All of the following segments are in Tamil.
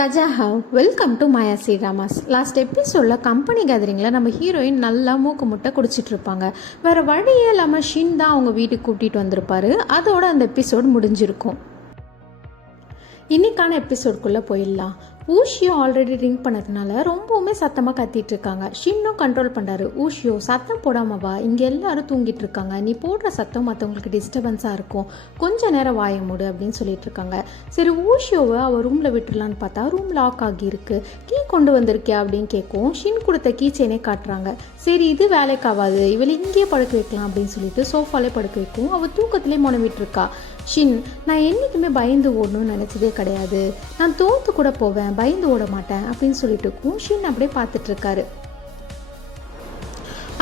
தஜாஹவ் வெல்கம் டு மாயா ஸ்ரீராமாஸ். லாஸ்ட் எபிசோடில் கம்பெனி கேதரிங்கில் நம்ம ஹீரோயின் நல்லா மூக்கு முட்டை குடிச்சிட்டு இருப்பாங்க. வேறு வழியே இல்லாமல் ஷின் தான் அவங்க வீட்டுக்கு கூட்டிகிட்டு வந்திருப்பாரு. அதோட அந்த எபிசோடு முடிஞ்சிருக்கும். இன்னைக்கான எபிசோட்குள்ளே போயிடலாம். ஊஷியோ ஆல்ரெடி ட்ரிங்க் பண்ணதுனால ரொம்பவுமே சத்தமாக கத்திட்டு இருக்காங்க. ஷின்னும் கண்ட்ரோல் பண்ணுறாரு. ஊஷியோ சத்தம் போடாமல் வா, இங்கே எல்லாரும் தூங்கிட்டு இருக்காங்க, நீ போடுற சத்தம் மற்றவங்களுக்கு டிஸ்டர்பன்ஸாக இருக்கும், கொஞ்ச நேரம் வாய மூடு அப்படின்னு சொல்லிட்டு இருக்காங்க. சரி, ஊஷியோவை அவள் ரூமில் விட்டுடலான்னு பார்த்தா ரூம் லாக் ஆகியிருக்கு. கீ கொண்டு வந்திருக்கியா அப்படின்னு கேட்கும். ஷின் கொடுத்த கீ செயினே காட்டுறாங்க. சரி, இது வேலைக்காவாது, இவளை இங்கேயே படுக்க வைக்கலாம் அப்படின்னு சொல்லிட்டு சோஃபாலே படுக்க வைக்கும். அவள் தூக்கத்திலே முனவிட்டு இருக்கா. ஷின், நான் என்றைக்குமே பயந்து ஓடணும்னு நினச்சதே கிடையாது, நான் தோற்று கூட போவேன், பயந்து ஓட மாட்டேன் அப்படின்னு சொல்லிட்டு இருக்கும். ஷின் அப்படியே பார்த்துட்டு இருக்காரு.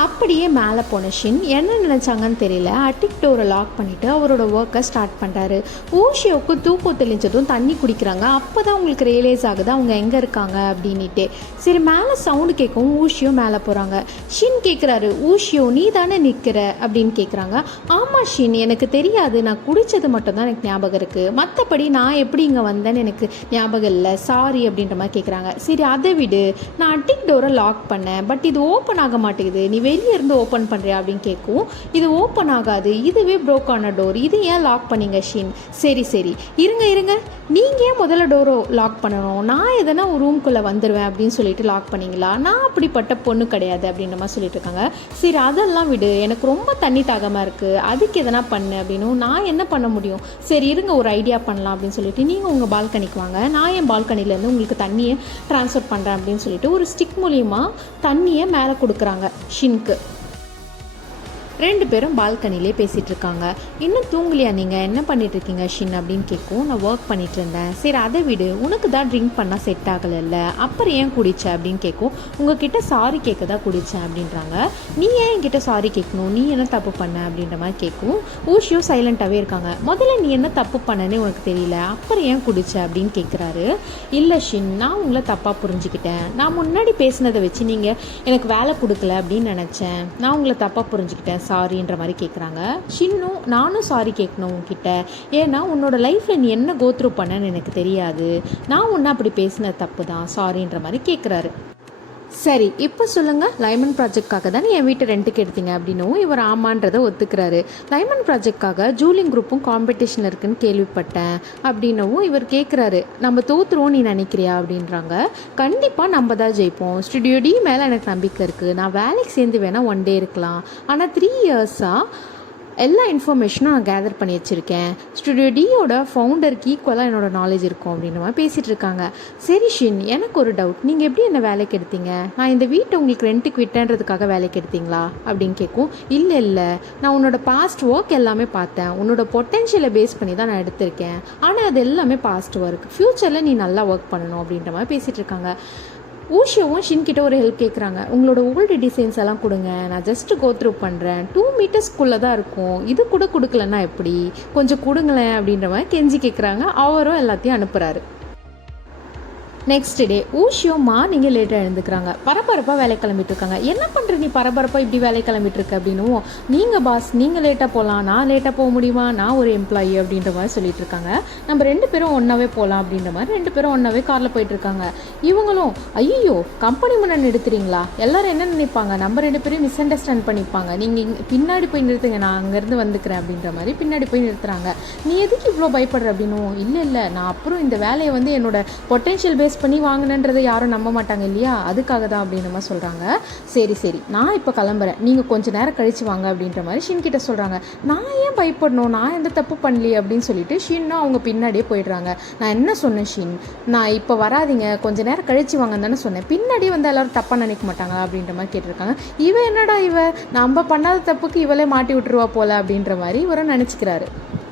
அப்படியே மேலே போன ஷின் என்ன நினச்சாங்கன்னு தெரியல, அட்டிக் டோரை லாக் பண்ணிவிட்டு அவரோட ஒர்க்கை ஸ்டார்ட் பண்ணுறாரு. ஊஷியோவுக்கு தூக்கம் தெளிஞ்சதும் தண்ணி குடிக்கிறாங்க. அப்போ தான் உங்களுக்கு ரியலைஸ் ஆகுது அவங்க எங்கே இருக்காங்க அப்படின்ட்டு. சரி, மேலே சவுண்டு கேட்கும். ஊஷியோ மேலே போகிறாங்க. ஷின் கேட்குறாரு, ஊஷியோ நீ தானே நிற்கிற அப்படின்னு கேட்குறாங்க. ஆமாம் ஷின், எனக்கு தெரியாது, நான் குடித்தது மட்டும்தான் எனக்கு ஞாபகம் இருக்குது, மற்றபடி நான் எப்படி இங்கே வந்தேன்னு எனக்கு ஞாபகம் இல்லை, சாரி அப்படின்ற மாதிரி கேட்குறாங்க. சரி, அதை விடு, நான் அட்டிக் டோரை லாக் பண்ணேன், பட் இது ஓப்பன் ஆக மாட்டேங்குது, நீ வெளியே இருந்து ஓப்பன் பண்ணுறியா அப்படின்னு கேட்கும். இது ஓப்பன் ஆகாது, இதுவே ப்ரோக் ஆன டோர், இது ஏன் லாக் பண்ணீங்க ஷின்? சரி சரி, இருங்க, நீங்கள் ஏன் முதல்ல டோரை லாக் பண்ணணும், நான் எதனா ஒரு ரூம்குள்ளே வந்துடுவேன் அப்படின்னு சொல்லிட்டு லாக் பண்ணிங்களா? நான் அப்படிப்பட்ட பொண்ணு கிடையாது அப்படின்ற மாதிரி சொல்லிட்டு இருக்காங்க. சரி, அதெல்லாம் விடு, எனக்கு ரொம்ப தண்ணி தாகமாக இருக்குது, அதுக்கு எதனா பண்ணு அப்படின்னு. நான் என்ன பண்ண முடியும்? சரி இருங்க, ஒரு ஐடியா பண்ணலாம் அப்படின்னு சொல்லிட்டு நீங்கள் உங்கள் பால்கனிக்கு வாங்க, நான் என் பால்கனிலேருந்து உங்களுக்கு தண்ணியை ட்ரான்ஸ்ஃபர் பண்ணுறேன் அப்படின்னு சொல்லிட்டு ஒரு ஸ்டிக் மூலிமா தண்ணியை மேலே கொடுக்குறாங்க ஷின்க்கு. ரெண்டு பேரும் பால்கனிலே பேசிகிட்டு இருக்காங்க. இன்னும் தூங்கலையா, நீங்கள் என்ன பண்ணிகிட்ருக்கீங்க ஷின் அப்படின்னு கேட்கும். நான் ஒர்க் பண்ணிகிட்டு இருந்தேன். சரி, அதை விடு, உனக்கு தான் ட்ரிங்க் பண்ணால் செட் ஆகலைல்ல, அப்புறம் ஏன் குடிச்ச அப்படின்னு கேட்கும். உங்ககிட்ட சாரி கேட்க தான் குடித்தேன் அப்படின்றாங்க. நீ ஏன் என்கிட்ட சாரி கேட்கணும், நீ என்ன தப்பு பண்ண அப்படின்ற மாதிரி கேட்கும். ஊஷியோ சைலண்ட்டாகவே இருக்காங்க. முதல்ல நீ என்ன தப்பு பண்ணனே உனக்கு தெரியல, அப்புறம் ஏன் குடிச்ச அப்படின்னு கேட்குறாரு. இல்லை ஷின், நான் உங்களை தப்பாக புரிஞ்சுக்கிட்டேன், நான் முன்னாடி பேசினதை வச்சு நீங்கள் எனக்கு வேலை கொடுக்கல அப்படின்னு நினச்சேன், நான் உங்களை தப்பாக புரிஞ்சுக்கிட்டேன், சாரின்ற மாதிரி கேட்குறாங்க. ஷின்னும் நானும் சாரி கேட்கணும் உங்ககிட்ட, ஏன்னா உன்னோட லைஃப்பில் நீ என்ன கோத்ரூ பண்ணன்னு எனக்கு தெரியாது, நான் ஒன்று அப்படி பேசின தப்பு தான், சாரின்ற மாதிரி கேட்குறாரு. சரி, இப்போ சொல்லுங்கள், லைமன் ப்ராஜெக்ட்காக தானே என் வீட்டை ரெண்ட்டுக்கு எடுத்தீங்க அப்படின்னும் இவர் ஆமான்றதை ஒத்துக்கிறாரு. லைமன் ப்ராஜெக்ட்காக ஜூலிங் குரூப்பும் காம்படிஷன் இருக்குன்னு கேள்விப்பட்டேன் அப்படின்னவும் இவர் கேட்குறாரு, நம்ம தோற்றுருவோம் நீ நினைக்கிறியா அப்படின்றாங்க. கண்டிப்பாக நம்ம தான் ஜெயிப்போம், ஸ்டுடியோ டி மேலே எனக்கு நம்பிக்கை இருக்குது, நான் வேலைக்கு சேர்ந்து வேணால் 1 டே இருக்கலாம், ஆனால் 3 இயர்ஸாக எல்லா இன்ஃபர்மேஷனும் நான் கேதர் பண்ணி வச்சுருக்கேன், ஸ்டுடியோ டியோட ஃபவுண்டருக்கு ஈக்குவலாக என்னோடய நாலேஜ் இருக்கும் அப்படின்ற மாதிரி பேசிகிட்டு இருக்காங்க. சரி ஷின், எனக்கு ஒரு டவுட், நீங்கள் எப்படி என்ன வேலைக்கு எடுத்தீங்க, நான் இந்த வீட்டை உங்களுக்கு ரெண்ட்டுக்கு விட்டேன்றதுக்காக வேலைக்கு எடுத்தீங்களா அப்படின்னு கேட்கும். இல்லை, நான் உன்னோட பாஸ்ட் ஒர்க் எல்லாமே பார்த்தேன், உன்னோட பொட்டென்ஷியலை பேஸ் பண்ணி தான் நான் எடுத்திருக்கேன், ஆனால் அது எல்லாமே பாஸ்ட் ஒர்க், ஃப்யூச்சரில் நீ நல்லா ஒர்க் பண்ணணும் அப்படின்ற மாதிரி பேசிகிட்டு இருக்காங்க. ஊஷியோவும் ஷின்கிட்ட ஒரு ஹெல்ப் கேட்குறாங்க. உங்களோட ஓல்டு டிசைன்ஸ் எல்லாம் கொடுங்க, நான் ஜஸ்ட் கோத்ரூ பண்ணுறேன், 2 மீட்டர்ஸ்க்குள்ளே தான் இருக்கும், இது கூட கொடுக்கலன்னா எப்படி, கொஞ்சம் கொடுங்களேன் அப்படின்ற மாதிரி கெஞ்சி கேட்குறாங்க. அவரும் எல்லாத்தையும் அனுப்புகிறாரு. நெக்ஸ்ட் டே ஊஷியோ மார்னிங்கே லேட்டாக எழுந்துக்கிறாங்க. பரபரப்பாக வேலை கிளம்பிட்டு இருக்காங்க. என்ன பண்ணுற நீ பரபரப்பாக இப்படி வேலை கிளம்பிட்டு இருக்க அப்படின்னும், நீங்கள் பாஸ், நீங்கள் லேட்டாக போகலாம், நான் லேட்டாக போக முடியுமா, நான் ஒரு எம்ப்ளாயி அப்படின்ற மாதிரி சொல்லிட்டு இருக்காங்க. நம்ம 2 பேரும் ஒன்றாவே போகலாம் அப்படின்ற மாதிரி 2 பேரும் ஒன்றாவே காரில் போயிட்டு இருக்காங்க. இவங்களும் ஐயோ கம்பெனி முன்னாடி நிறுத்துறீங்களா, எல்லாரும் என்ன நினைப்பாங்க, நம்ம 2 பேரும் மிஸ் அண்டர்ஸ்டாண்ட் பண்ணிப்பாங்க, நீங்கள் பின்னாடி போய் நிறுத்துங்க, நான் அங்கேருந்து வந்துக்கிறேன் அப்படின்ற மாதிரி பின்னாடி போய் நிறுத்துறாங்க. நீ எதுக்கு இவ்வளோ பயப்படுற அப்படின்னும், இல்லை நான் அப்புறம் இந்த வேலையை வந்து என்னோட பொட்டென்ஷியல் பேஸ் பண்ணி வாங்கினன்றதை யாரும் நம்ப மாட்டாங்க இல்லையா, அதுக்காக தான் அப்படின்னு மாதிரி சொல்கிறாங்க. சரி, நான் இப்போ கிளம்புறேன், நீங்கள் கொஞ்சம் நேரம் கழிச்சு வாங்க அப்படின்ற மாதிரி ஷின் கிட்ட சொல்கிறாங்க. நான் ஏன் பயப்படணும், நான் எந்த தப்பு பண்ணலையே அப்படின்னு சொல்லிட்டு ஷின்னும் அவங்க பின்னாடியே போயிடுறாங்க. நான் என்ன சொன்னேன் ஷின், நான் இப்போ வராதிங்க, கொஞ்சம் நேரம் கழிச்சு வாங்கன்னு தானே சொன்னேன், பின்னாடி வந்து எல்லாரும் தப்பாக நினைக்க மாட்டாங்களா அப்படின்ற மாதிரி கேட்டிருக்காங்க. என்னடா நம்ம பண்ணாத தப்புக்கு இவளே மாட்டி விட்டுருவா போல அப்படின்ற மாதிரி இவரும் நினச்சிக்கிறாரு.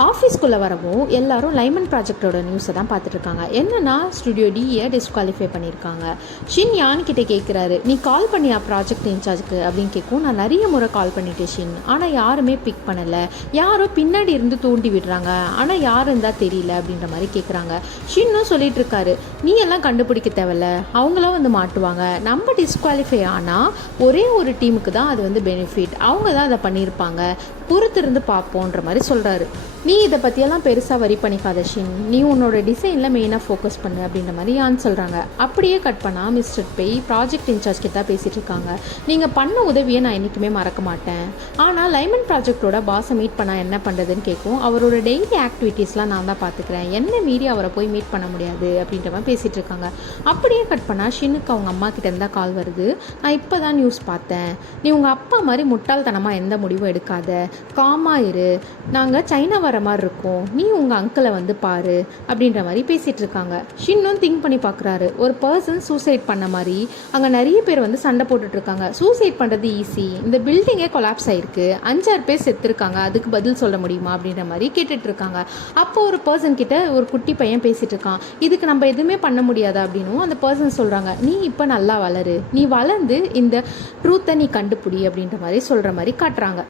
ஆஃபீஸ்க்குள்ளே வரவும் எல்லாரும் லைமன் ப்ராஜெக்டோட நியூஸை தான் பார்த்துட்டு இருக்காங்க. என்னன்னா ஸ்டுடியோ டியை டிஸ்குவாலிஃபை பண்ணியிருக்காங்க. ஷின் யான்கிட்ட கேட்குறாரு, நீ கால் பண்ணியா ப்ராஜெக்ட் இன்சார்ஜுக்கு அப்படின்னு கேட்கும். நான் நிறைய முறை கால் பண்ணிட்டேன் ஷின், ஆனால் யாருமே பிக் பண்ணலை, யாரோ பின்னாடி இருந்து தூண்டி விடுறாங்க, ஆனால் யார் இருந்தால் தெரியல அப்படின்ற மாதிரி கேட்குறாங்க. ஷின்னும் சொல்லிட்டு இருக்காரு, நீ எல்லாம் கண்டுபிடிக்க தேவையில்ல, அவங்களாம் வந்து மாட்டுவாங்க, நம்ம டிஸ்குவாலிஃபை ஆனால் ஒரே ஒரு டீமுக்கு தான் அது வந்து பெனிஃபிட், அவங்க தான் அதை பண்ணியிருப்பாங்க, பொறுத்திருந்து பார்ப்போன்ற மாதிரி சொல்கிறாரு. நீ இதை பற்றியெல்லாம் பெருசாக வரி பண்ணிக்காத ஷின், நீ உன்னோட டிசைனில் மெயினாக ஃபோக்கஸ் பண்ணு அப்படின்ற மாதிரி யான் சொல்கிறாங்க. அப்படியே கட் பண்ணால் மிஸ்டர் பெய் ப்ராஜெக்ட் இன்சார்ஜ் கிட்ட பேசிகிட்டு இருக்காங்க. நீங்கள் பண்ண உதவியை நான் என்றைக்குமே மறக்க மாட்டேன், ஆனால் லைமன் ப்ராஜெக்டோட பாஸை மீட் பண்ணால் என்ன பண்ணுறதுன்னு கேட்கும். அவரோட டெய்லி ஆக்டிவிட்டீஸ்லாம் நான் தான் பார்த்துக்கிறேன், என்ன மீறி அவரை போய் மீட் பண்ண முடியாது அப்படின்ற மாதிரி பேசிகிட்டு இருக்காங்க. அப்படியே கட் பண்ணால் ஷின்னுக்கு அவங்க அம்மா கிட்ட இருந்தால் கால் வருது. நான் இப்போ தான் நியூஸ் பார்த்தேன், நீ உங்கள் அப்பா மாதிரி முட்டாள்தனமாக எந்த முடிவும் எடுக்காத, காமாக இரு, நாங்கள் சைனா வர மாதிரி இருக்கும், நீ உங்கள் அங்கிளை வந்து பாரு அப்படின்ற மாதிரி பேசிகிட்டு இருக்காங்க. ஷின்னும் திங்க் பண்ணி பார்க்குறாரு, ஒரு பர்சன் சூசைட் பண்ண மாதிரி அங்கே நிறைய பேர் வந்து சண்டை போட்டுட்ருக்காங்க. சூசைட் பண்ணுறது ஈஸி, இந்த பில்டிங்கே கொலாப்ஸ் ஆகிருக்கு, 5-6 பேர் செத்துருக்காங்க, அதுக்கு பதில் சொல்ல முடியுமா அப்படின்ற மாதிரி கேட்டுட்டு இருக்காங்க. அப்போ ஒரு பர்சன் கிட்ட ஒரு குட்டி பையன் பேசிகிட்டு இருக்கான், இதுக்கு நம்ம எதுவுமே பண்ண முடியாதா அப்படின்னும் அந்த பர்சன் சொல்கிறாங்க, நீ இப்போ நல்லா வளரு, நீ வளர்ந்து இந்த ட்ரூத்தை நீ கண்டுபிடி அப்படின்ற மாதிரி சொல்கிற மாதிரி காட்டுறாங்க.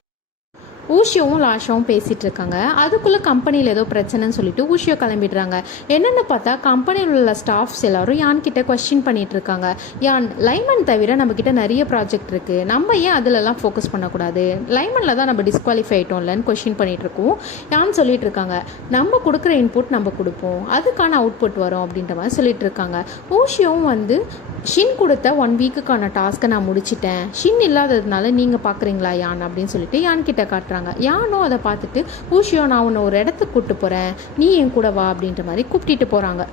ஊஷியோவும் லாஷாவும் பேசிகிட்டு இருக்காங்க. அதுக்குள்ளே கம்பெனியில் ஏதோ பிரச்சனைன்னு சொல்லிட்டு ஊஷியோ கிளம்பிடுறாங்க. என்னென்னு பார்த்தா கம்பெனியில் உள்ள ஸ்டாஃப்ஸ் எல்லாரும் யான் கிட்ட கொஸ்டின் பண்ணிட்டு இருக்காங்க. யான், லைமன் தவிர நம்மக்கிட்ட நிறைய ப்ராஜெக்ட் இருக்குது, நம்ம ஏன் அதிலெல்லாம் ஃபோக்கஸ் பண்ணக்கூடாது, லைமனில் தான் நம்ம டிஸ்குவாலிஃபை ஆகிட்டோம்லன்னு கொஸ்டின் பண்ணிகிட்டு இருக்கோம். யான் சொல்லிட்டு இருக்காங்க, நம்ம கொடுக்குற இன்புட் நம்ம கொடுப்போம், அதுக்கான அவுட்புட் வரும் அப்படின்ற மாதிரி சொல்லிட்டு இருக்காங்க. ஊஷியோவும் வந்து, ஷின் கொடுத்த 1 வீக்குக்கான டாஸ்க்கை நான் முடிச்சிட்டேன், ஷின் இல்லாததுனால நீங்கள் பார்க்குறீங்களா யான் அப்படின்னு சொல்லிட்டு யான் கிட்ட காட்டுறாங்க. யானோ அதை பார்த்துட்டு, ஊஷியோ நான் உன்னை ஒரு இடத்துக்கு கூப்பிட்டு போகிறேன், நீ என் கூட வா அப்படின்ற மாதிரி கூப்பிட்டு போகிறாங்க.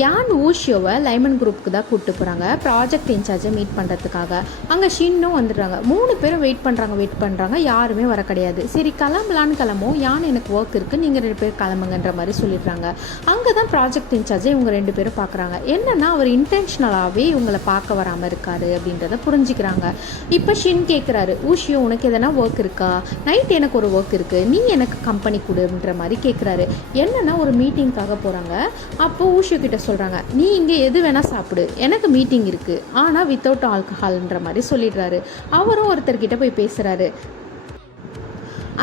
யான் ஊஷியோவை லைமன் குரூப்புக்கு தான் கூப்பிட்டு போகிறாங்க ப்ராஜெக்ட் இன்சார்ஜை மீட் பண்ணுறதுக்காக. அங்கே ஷின்னும் வந்துடுறாங்க. 3 பேரும் வெயிட் பண்ணுறாங்க, யாருமே வர கிடையாது. சரி கிளம்பலான்னு கிளம்பும். யான் எனக்கு ஒர்க் இருக்குது, நீங்கள் 2 பேர் கிளம்புங்கன்ற மாதிரி சொல்லிடுறாங்க. அங்கே தான் ப்ராஜெக்ட் இன்சார்ஜை இவங்க 2 பேரும் பார்க்குறாங்க. என்னென்னா அவர் இன்டென்ஷனலாகவே இவங்களை பார்க்க வராமல் இருக்காரு அப்படின்றத புரிஞ்சுக்கிறாங்க. இப்போ ஷின் கேட்குறாரு, ஊஷியோ உனக்கு எதனா ஒர்க் இருக்கா, நைட் எனக்கு ஒரு ஒர்க் இருக்குது, நீ எனக்கு கம்பெனி கொடுன்ற மாதிரி கேட்குறாரு. என்னென்னா ஒரு மீட்டிங்காக போகிறாங்க. அப்போ ஊஷியோ கிட்ட சொல்கிறாங்க, நீ இங்கே எது வேணால் சாப்பிடு, எனக்கு மீட்டிங் இருக்குது, ஆனால் வித்தவுட் ஆல்கஹால்ன்ற மாதிரி சொல்லிடுறாரு. அவரும் ஒருத்தர்கிட்ட போய் பேசுகிறாரு.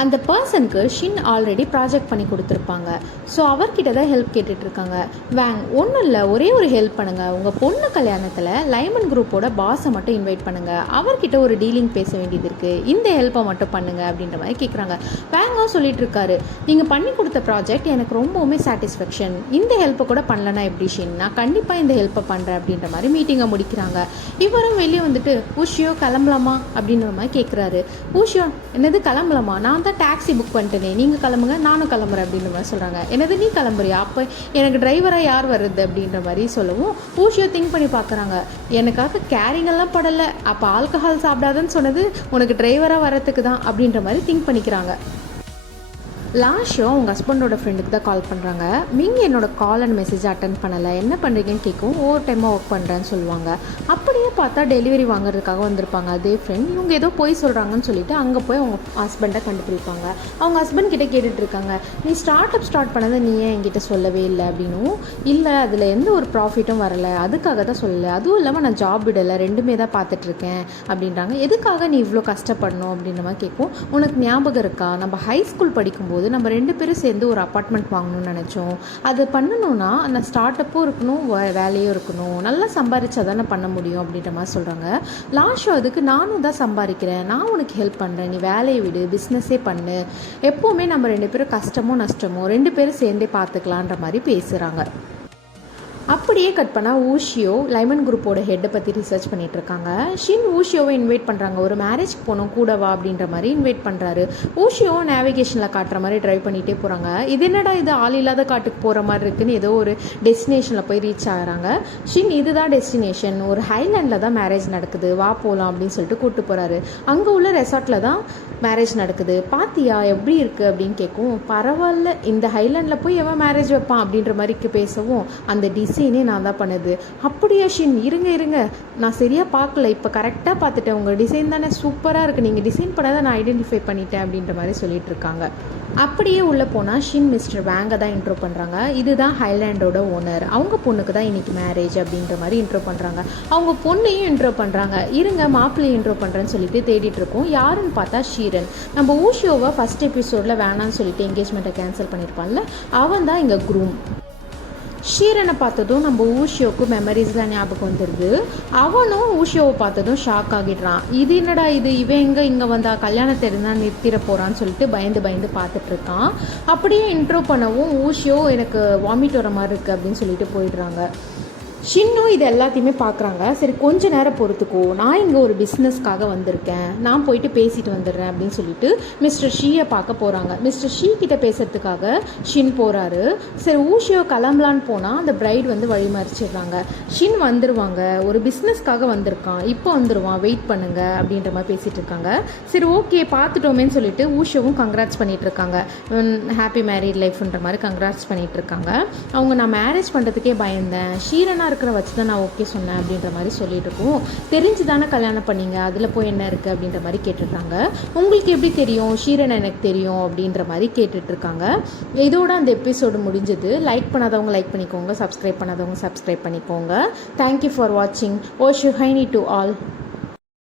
அந்த பர்சனுக்கு ஷின் ஆல்ரெடி ப்ராஜெக்ட் பண்ணி கொடுத்துருப்பாங்க. ஸோ அவர்கிட்ட தான் ஹெல்ப் கேட்டுட்ருக்காங்க. வேங், ஒன்றும் இல்லை, ஒரே ஒரு ஹெல்ப் பண்ணுங்கள், உங்கள் பொண்ணு கல்யாணத்தில் லைமன் குரூப்போட பாஸை மட்டும் இன்வைட் பண்ணுங்கள், அவர்கிட்ட ஒரு டீலிங் பேச வேண்டியது இருக்குது, இந்த ஹெல்ப்பை மட்டும் பண்ணுங்கள் அப்படின்ற மாதிரி கேட்குறாங்க. வேங்கும் சொல்லிட்டு இருக்காரு, நீங்கள் பண்ணி கொடுத்த ப்ராஜெக்ட் எனக்கு ரொம்பவுமே சாட்டிஸ்ஃபேக்ஷன், இந்த ஹெல்ப்பை கூட பண்ணலன்னா எப்படி ஷின், நான் கண்டிப்பாக இந்த ஹெல்ப்பை பண்ணுறேன் அப்படின்ற மாதிரி மீட்டிங்கை முடிக்கிறாங்க. இவரும் வெளியே வந்துட்டு, ஊஷியோ கிளம்பலாமா அப்படின்ற மாதிரி கேட்குறாரு. ஊஷியோ, என்னது கிளம்பலாமா, நான் தான் டாக்ஸி புக் பண்ணிட்டேனே, நீங்கள் கிளம்புங்க, நானும் கிளம்புறேன் அப்படின்ற மாதிரி சொல்கிறாங்க. என்னது நீ கிளம்புறியா, அப்போ எனக்கு டிரைவராக யார் வருது அப்படின்ற மாதிரி சொல்லவும் ஊஷியோ திங்க் பண்ணி பார்க்குறாங்க. எனக்காக கேரிங்கெல்லாம் படலை, அப்போ ஆல்கஹால் சாப்பிடாதன்னு சொன்னது உனக்கு டிரைவராக வரத்துக்கு தான் அப்படின்ற மாதிரி திங்க் பண்ணிக்கிறாங்க. லாஷோ அவங்க ஹஸ்பண்டோட ஃப்ரெண்டுக்கு தான் கால் பண்ணுறாங்க. நீங்கள் என்னோட கால் அண்ட் மெசேஜ் அட்டன் பண்ணலை, என்ன பண்ணுறீங்கன்னு கேட்கும். ஓவர் டைமாக ஒர்க் பண்ணுறேன்னு சொல்லுவாங்க. அப்படியே பார்த்தா டெலிவரி வாங்குறதுக்காக வந்திருப்பாங்க அதே ஃப்ரெண்ட். இவங்க ஏதோ போய் சொல்கிறாங்கன்னு சொல்லிட்டு அங்கே போய் அவங்க ஹஸ்பண்டை கண்டுபிடிப்பாங்க. அவங்க ஹஸ்பண்ட் கிட்டே கேட்டுட்ருக்காங்க, நீ ஸ்டார்ட் பண்ணதை நீ ஏன் என்கிட்ட சொல்லவே இல்லை அப்படின்னும். இல்லை, அதில் எந்த ஒரு ப்ராஃபிட்டும் வரலை, அதுக்காக தான் சொல்லலை, அதுவும் இல்லாமல் நான் ஜாப் விடலை, 2மே தான் பார்த்துட்ருக்கேன் அப்படின்றாங்க. எதுக்காக நீ இவ்வளோ கஷ்டப்படணும் அப்படின்ற மாதிரி கேட்கும். உனக்கு ஞாபகம் இருக்கா, நம்ம ஹை ஸ்கூல் படிக்கும்போது நம்ம 2 பேரும் சேர்ந்து ஒரு அப்பார்ட்மெண்ட் வாங்கணும்னு நினச்சோம், அது பண்ணணும்னா அந்த ஸ்டார்ட் அப்பும் இருக்கணும், வேலையும் இருக்கணும், நல்லா சம்பாதிச்சா தானே பண்ண முடியும் அப்படின்ற மாதிரி சொல்கிறாங்க. லாஷோ அதுக்கு, நானும் தான் சம்பாதிக்கிறேன், நான் உனக்கு ஹெல்ப் பண்ணுறேன், நீ வேலையை விடு, பிஸ்னஸே பண்ணு, எப்போவுமே நம்ம 2 பேரும் கஷ்டமோ நஷ்டமோ 2 பேரும் சேர்ந்தே பார்த்துக்கலான்ற மாதிரி பேசுகிறாங்க. அப்படியே கட் பண்ணால் ஊஷியோ லைமன் குரூப்போட ஹெட்டை பற்றி ரிசர்ச் பண்ணிட்டு இருக்காங்க. ஷின் ஊஷியோவை இன்வைட் பண்ணுறாங்க, ஒரு மேரேஜ்க்கு போனோம் கூட வா அப்படின்ற மாதிரி இன்வைட் பண்ணுறாரு. ஊஷியோவை நேவிகேஷனில் காட்டுற மாதிரி ட்ரைவ் பண்ணிகிட்டே போகிறாங்க. இது என்னடா இது ஆள் இல்லாத காட்டுக்கு போகிற மாதிரி இருக்குன்னு ஏதோ ஒரு டெஸ்டினேஷனில் போய் ரீச் ஆகிறாங்க. ஷின், இதுதான் டெஸ்டினேஷன், ஒரு ஹைலாண்டில் தான் மேரேஜ் நடக்குது, வா போகலாம் அப்படின்னு சொல்லிட்டு கூப்பிட்டு போகிறாரு. அங்கே உள்ள ரெசார்ட்டில் தான் மேரேஜ் நடக்குது, பாத்தியா எப்படி இருக்குது அப்படின்னு கேட்கும். பரவாயில்ல, இந்த ஹைலாண்டில் போய் எவன் மேரேஜ் வைப்பான் அப்படின்ற மாதிரி பேசவும், அந்த டிசைனே நான் தான் பண்ணுது. அப்படியா ஷின், இருங்க நான் சரியாக பார்க்கல, இப்போ கரெக்டாக பார்த்துட்டேன், உங்கள் டிசைன் தானே சூப்பராக இருக்குது, நீங்கள் டிசைன் பண்ணதை நான் ஐடென்டிஃபை பண்ணிட்டேன் அப்படின்ற மாதிரி சொல்லிட்டு இருக்காங்க. அப்படியே உள்ளே போனால் ஷின் மிஸ்டர் வேங்கை தான் இன்ட்ரோ பண்ணுறாங்க. இதுதான் ஹைலாண்டோட ஓனர், அவங்க பொண்ணுக்கு தான் இன்றைக்கி மேரேஜ் அப்படின்ற மாதிரி இன்ட்ரோ பண்ணுறாங்க. அவங்க பொண்ணையும் இன்ட்ரோ பண்ணுறாங்க. இருங்க மாப்பிள்ளையும் இன்ட்ரோ பண்ணுறேன்னு சொல்லிட்டு தேடிட்டு இருக்கோம். யாருன்னு பார்த்தா ஷீரன், நம்ம ஊஷியோவை ஃபஸ்ட் எபிசோடில் வேணான்னு சொல்லிட்டு என்கேஜ்மெண்ட்டை கேன்சல் பண்ணியிருப்பான்ல, அவன் தான் இங்கே க்ரூம். ஷீரனை பார்த்ததும் நம்ம ஊஷியோவுக்கு மெமரிஸ்லாம் ஞாபகம் வந்துடுது. அவனும் ஊஷியோவை பார்த்ததும் ஷாக் ஆகிடுறான். இது என்னடா இது, இவன் இங்கே வந்தா கல்யாணத்தை இருந்தால் நிறுத்திட போகிறான்னு சொல்லிட்டு பயந்து பயந்து பார்த்துட்டு இருக்கான். அப்படியே இன்ட்ரோ பண்ணவும் ஊஷியோ எனக்கு வாமிட் வர மாதிரி இருக்குது அப்படின்னு சொல்லிட்டு போயிடுறாங்க. ஷின்னும் இது எல்லாத்தையுமே பார்க்குறாங்க. சரி கொஞ்ச நேரம் பொறுத்துக்கோ, நான் இங்கே ஒரு பிஸ்னஸ்க்காக வந்திருக்கேன், நான் போயிட்டு பேசிட்டு வந்துடுறேன் அப்படின்னு சொல்லிட்டு மிஸ்டர் ஷீயை பார்க்க போகிறாங்க. மிஸ்டர் ஷீ கிட்ட பேசுறதுக்காக ஷின் போகிறாரு. சரி ஊஷியோ கிளம்பலான்னு போனால் அந்த பிரைட் வந்து வழிமறிச்சிடுறாங்க. ஷின் வந்துடுவாங்க, ஒரு பிஸ்னஸ்க்காக வந்திருக்கான், இப்போ வந்துடுவான், வெயிட் பண்ணுங்க அப்படின்ற மாதிரி பேசிகிட்டு இருக்காங்க. சரி ஓகே பார்த்துட்டோமேன்னு சொல்லிட்டு ஊஷியோவும் கங்க்ராட்ஸ் பண்ணிட்டு இருக்காங்க. ஹாப்பி மேரிட் லைஃப்ன்ற மாதிரி கங்க்ராட்ஸ் பண்ணிட்டு இருக்காங்க. அவங்க நான் மேரேஜ் பண்ணுறதுக்கே பயந்தேன், ஷீரனா இருக்கிற வச்சு தான் நான் ஓகே சொன்னேன் அப்படின்ற மாதிரி சொல்லிட்டு இருக்கோம். தெரிஞ்சு தானே கல்யாணம் பண்ணீங்க, அதில் போய் என்ன இருக்குது அப்படின்ற மாதிரி கேட்டுட்ருக்காங்க. உங்களுக்கு எப்படி தெரியும், ஷீரன் எனக்கு தெரியும் அப்படின்ற மாதிரி கேட்டுட்ருக்காங்க. இதோட அந்த எபிசோடு முடிஞ்சது. லைக் பண்ணாதவங்க லைக் பண்ணிக்கோங்க, சப்ஸ்கிரைப் பண்ணாதவங்க சப்ஸ்கிரைப் பண்ணிக்கோங்க. தேங்க்யூ ஃபார் வாட்சிங். ஓ ஷுஹைனி டு ஆல்.